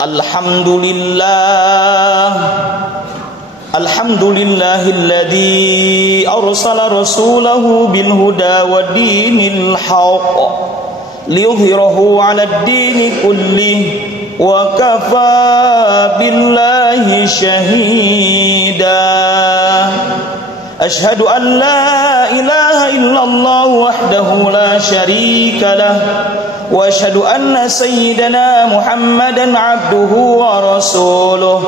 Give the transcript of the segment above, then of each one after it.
Alhamdulillah, alhamdulillahilladzi arsala rasulahu bil huda wa dinil haqq liyudhhirahu 'alad dini kullih wa kafa billahi shahida. Ashhadu an la ilaha illallah wahdahu la syarika lah wa ashhadu anna sayyidana Muhammadan abduhu wa rasuluh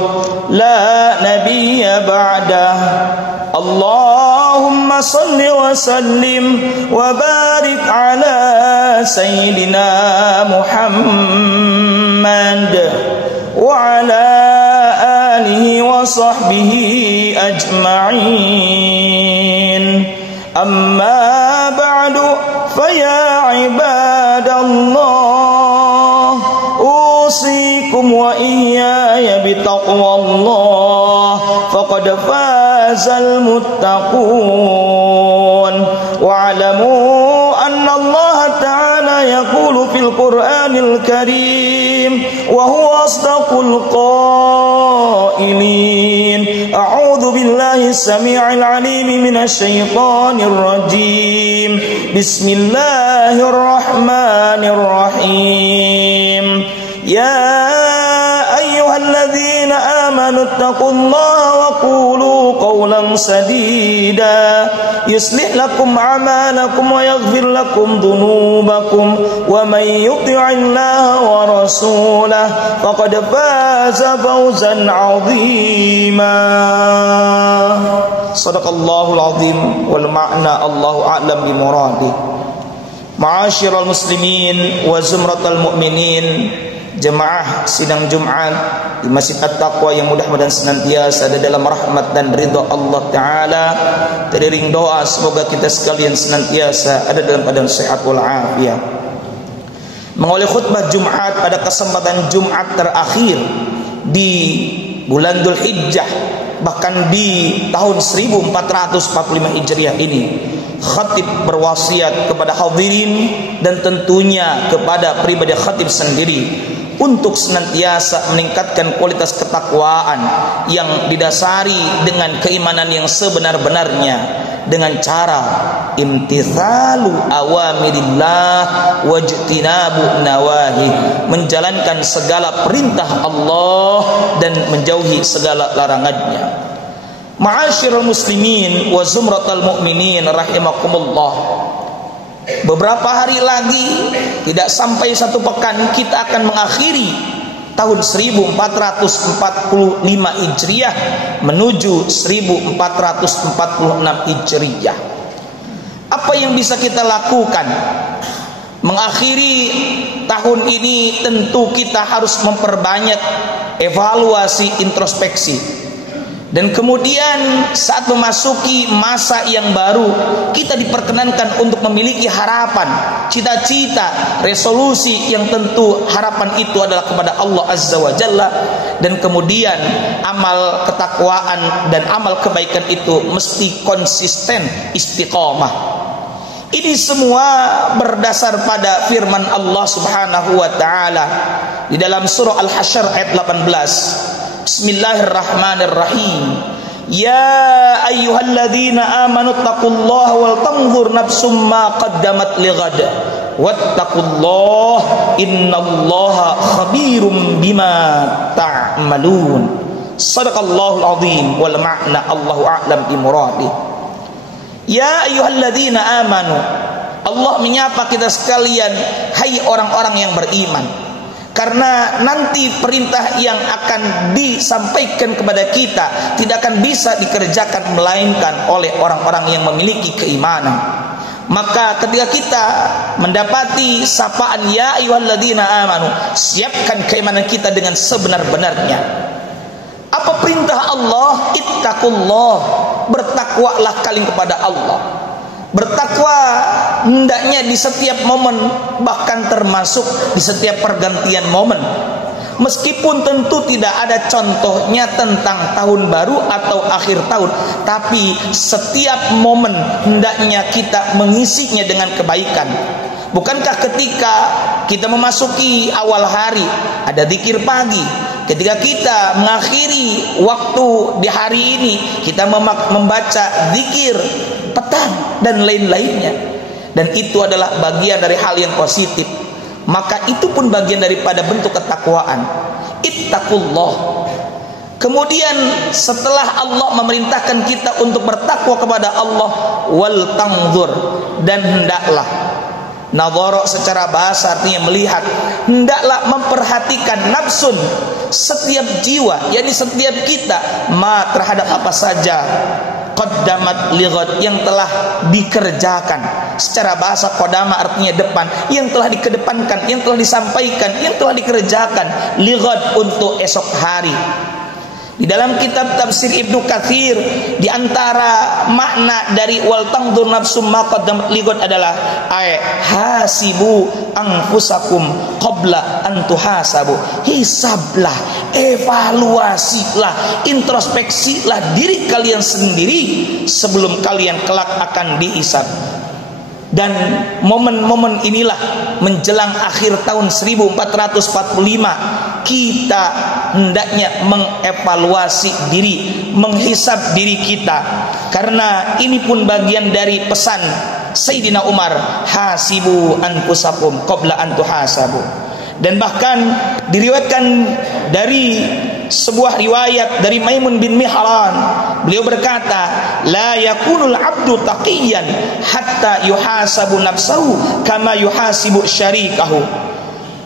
la nabiyya ba'dah. Allahumma salli wa sallim wa barik ala sayyidina Muhammad wa ala alihi wa sahbihi ajma'in. Amma ba'du, faya ibadallah, usikum wa iyaya bitaqwallah, faqad fazal muttaqun. Wa'alamu anna Allah ta'ala yaqulu fil Qur'anil Karim wa huwa asdaqul qailin. A'udzu billahi as-sami'il 'alim minasy syaithanir rajim. Bismillahirrahmanirrahim. Ya ayyuhalladzina amanu taqullaha wa qulu qawlan sadida yuslih lakum a'malakum wa yaghfir lakum dhunubakum wa may yuti'illaha wa rasulahu faqad faza fawzan 'azima. Shadaqallahul 'azim wal ma'na Allahu a'lam bi muradih. Ma'asyiral muslimin wa zumratal mu'minin, jemaah sidang Jumat di Masjid At-Taqwa yang mudah-mudahan senantiasa ada dalam rahmat dan ridha Allah Ta'ala. Teriring doa semoga kita sekalian senantiasa ada dalam keadaan sehat wal afiat. Mengawali khutbah Jumat pada kesempatan Jumat terakhir di bulan Dzulhijjah, bahkan di tahun 1445 Hijriah ini, khatib berwasiat kepada hadirin dan tentunya kepada pribadi khatib sendiri untuk senantiasa meningkatkan kualitas ketakwaan yang didasari dengan keimanan yang sebenar-benarnya dengan cara imtithalu awamirillah wajtinabu nawahi, menjalankan segala perintah Allah dan menjauhi segala larangannya. Ma'asyiral muslimin wa zumratal mu'minin rahimakumullah, beberapa hari lagi, tidak sampai satu pekan, kita akan mengakhiri tahun 1445 Hijriah menuju 1446 Hijriah. Apa yang bisa kita lakukan mengakhiri tahun ini? Tentu kita harus memperbanyak evaluasi, introspeksi. Dan kemudian saat memasuki masa yang baru, kita diperkenankan untuk memiliki harapan, cita-cita, resolusi yang tentu harapan itu adalah kepada Allah Azza wa Jalla. Dan kemudian amal ketakwaan dan amal kebaikan itu mesti konsisten, istiqomah. Ini semua berdasar pada firman Allah Subhanahu wa taala di dalam surah Al-Hasyr ayat 18. Bismillahirrahmanirrahim. Ya ayyuhalladzina amanu taqullaha wal tanzur nafsum ma qaddamat lighad wattaqullaha innallaha khabirum bima ta'malun. Shadaqallahul azim wal ma'na Allahu a'lam bi muradih. Ya ayyuhalladzina amanu, Allah menyapa kita sekalian, hai orang-orang yang beriman. Karena nanti perintah yang akan disampaikan kepada kita tidak akan bisa dikerjakan melainkan oleh orang-orang yang memiliki keimanan. Maka ketika kita mendapati sapaan ya ayyuhalladzina amanu, siapkan keimanan kita dengan sebenar-benarnya. Apa perintah Allah? Ittaqullah, bertakwalah kalian kepada Allah. Bertakwa hendaknya di setiap momen, bahkan termasuk di setiap pergantian momen. Meskipun tentu tidak ada contohnya tentang tahun baru atau akhir tahun, tapi setiap momen hendaknya kita mengisinya dengan kebaikan. Bukankah ketika kita memasuki awal hari ada zikir pagi, ketika kita mengakhiri waktu di hari ini kita membaca zikir petang dan lain-lainnya, dan itu adalah bagian dari hal yang positif, maka itu pun bagian daripada bentuk ketakwaan. Ittaqullah. Kemudian setelah Allah memerintahkan kita untuk bertakwa kepada Allah, wal tanzur, dan hendaklah, nadhara secara bahasa artinya melihat, hendaklah memperhatikan nafsun, setiap jiwa, yakni setiap kita, ma terhadap apa saja qaddamat lighad, yang telah dikerjakan. Secara bahasa qadama artinya depan, yang telah dikedepankan, yang telah disampaikan, yang telah dikerjakan, lighad untuk esok hari. Di dalam kitab tafsir Ibnu Katsir, di antara makna dari wal tanzur nafsum ma qaddamat lighad adalah hasibu anfusakum qabla an tuhasabu. Hisablah, evaluasilah, introspeksilah diri kalian sendiri sebelum kalian kelak akan dihisab. Dan momen-momen inilah menjelang akhir tahun 1445 kita hendaknya mengevaluasi diri, menghisab diri kita, karena ini pun bagian dari pesan Sayyidina Umar, hasibu anfusakum qabla an tuhasabu. Dan bahkan diriwayatkan dari sebuah riwayat dari Maimun bin Mihran, beliau berkata, la yakunul abdu taqiyan hatta yuhasabu nafsahu kama yuhasibu syarikahu.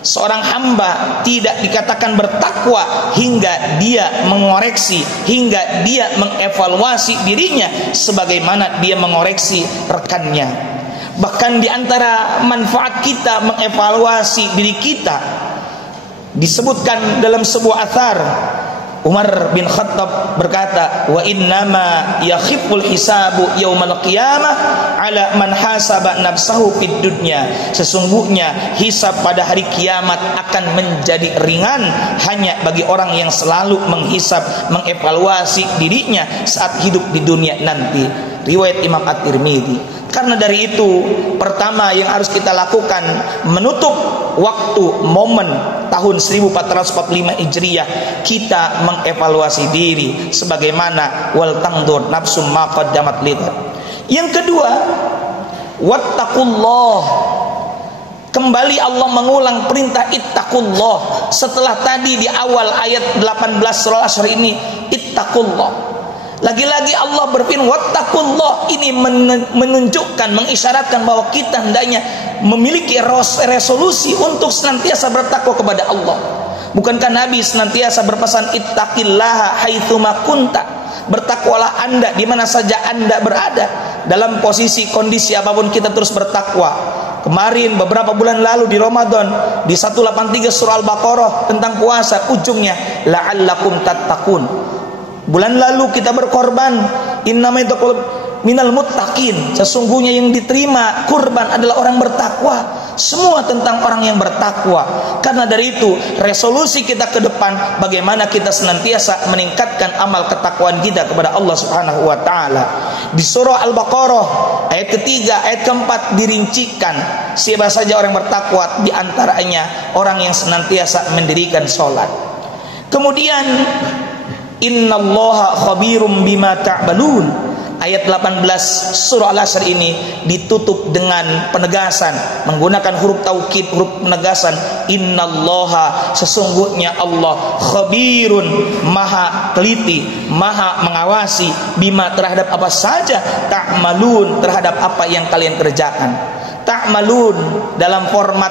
Seorang hamba tidak dikatakan bertakwa hingga dia mengoreksi, hingga dia mengevaluasi dirinya sebagaimana dia mengoreksi rekannya. Bahkan di antara manfaat kita mengevaluasi diri kita, disebutkan dalam sebuah athar, Umar bin Khattab berkata, wa innama yakhiful hisabu yaumal qiyamah ala man hasaba nafsahu fid dunya. Sesungguhnya hisab pada hari kiamat akan menjadi ringan hanya bagi orang yang selalu menghisab, mengevaluasi dirinya saat hidup di dunia nanti. Riwayat Imam At-Tirmidzi. Karena dari itu, pertama yang harus kita lakukan menutup waktu momen tahun 1445 Hijriah, kita mengevaluasi diri sebagaimana wal tanzur nafsum ma qaddamat lighad. Yang kedua, wattaqullah. Kembali Allah mengulang perintah ittaqullah. Setelah tadi di awal ayat 18 surah Asy ini ittaqullah, lagi-lagi Allah berfirman wattaqullah. Ini menunjukkan, mengisyaratkan bahwa kita hendaknya memiliki resolusi untuk senantiasa bertakwa kepada Allah. Bukankah Nabi senantiasa berpesan ittaqillaha haitsuma kunta? Bertakwalah Anda di mana saja Anda berada. Dalam posisi kondisi apapun kita terus bertakwa. Kemarin beberapa bulan lalu di Ramadan, di 183 surah Al-Baqarah tentang puasa, ujungnya la'allakum tattaqun. Bulan lalu kita berkorban, innama taqul minal muttaqin. Sesungguhnya yang diterima kurban adalah orang bertakwa. Semua tentang orang yang bertakwa. Karena dari itu, resolusi kita ke depan bagaimana kita senantiasa meningkatkan amal ketakwaan kita kepada Allah Subhanahu wa taala. Di surah Al-Baqarah ayat ketiga, ayat keempat dirincikan siapa saja orang bertakwa, di antaranya orang yang senantiasa mendirikan salat. Kemudian innallaha khabirum bima ta'malun. Ayat 18 surah Al-Asr ini ditutup dengan penegasan menggunakan huruf taukid, huruf penegasan. Innallaha, sesungguhnya Allah, khabirun, maha teliti, maha mengawasi, bima terhadap apa saja, ta'malun, terhadap apa yang kalian kerjakan. Ta'malun dalam format,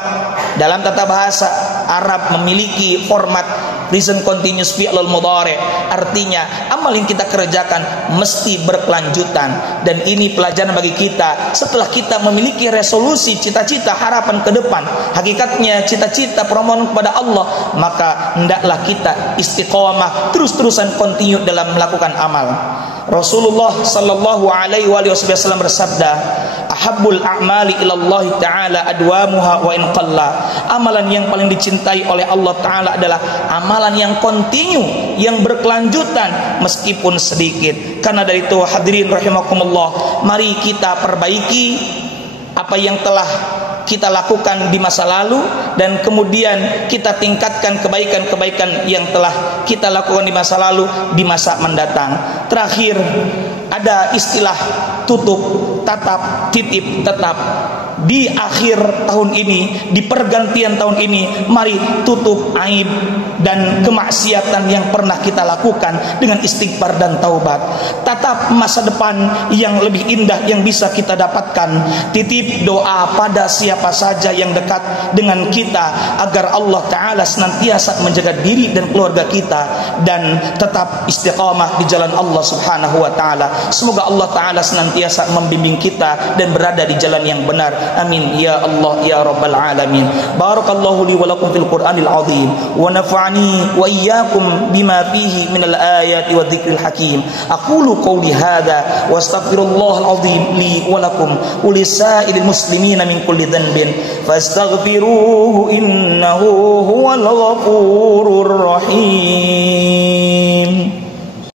dalam tata bahasa Arab memiliki format present continuous fi'lul mudhari'. Artinya amal yang kita kerjakan mesti berkelanjutan. Dan ini pelajaran bagi kita. Setelah kita memiliki resolusi, cita-cita, harapan ke depan, hakikatnya cita-cita permohonan kepada Allah, maka hendaklah kita istiqomah, terus-terusan continue dalam melakukan amal. Rasulullah sallallahu alaihi wasallam bersabda, ahabbul a'mali ilallahi ta'ala adwamuha wa in qalla. Amalan yang paling dicintai oleh Allah Ta'ala adalah amalan yang kontinu, yang berkelanjutan meskipun sedikit. Karena dari itu hadirin rahimakumullah, mari kita perbaiki apa yang telah kita lakukan di masa lalu, dan kemudian kita tingkatkan kebaikan-kebaikan yang telah kita lakukan di masa lalu di masa mendatang. Terakhir, ada istilah tutup, tatap, titip, tetap. Di akhir tahun ini, di pergantian tahun ini, mari tutup aib dan kemaksiatan yang pernah kita lakukan dengan istighfar dan taubat. Tatap masa depan yang lebih indah yang bisa kita dapatkan. Titip doa pada siapa saja yang dekat dengan kita, agar Allah Ta'ala senantiasa menjaga diri dan keluarga kita, dan tetap istiqamah di jalan Allah Subhanahu wa Ta'ala. Semoga Allah Ta'ala senantiasa membimbing kita dan berada di jalan yang benar. Amin ya Allah ya Rabbal alamin. Barakallahu li wa lakum fil Qur'anil azim, wa nafa'ani wa iyyakum bima fihi minal ayati wa dzikril hakim. Aqulu qawli hadza wa astaghfirullahal azim li wa lakum wa lisairil muslimina min kulli dhanbin fastaghfiruhu innahu huwal ghafurur rahim.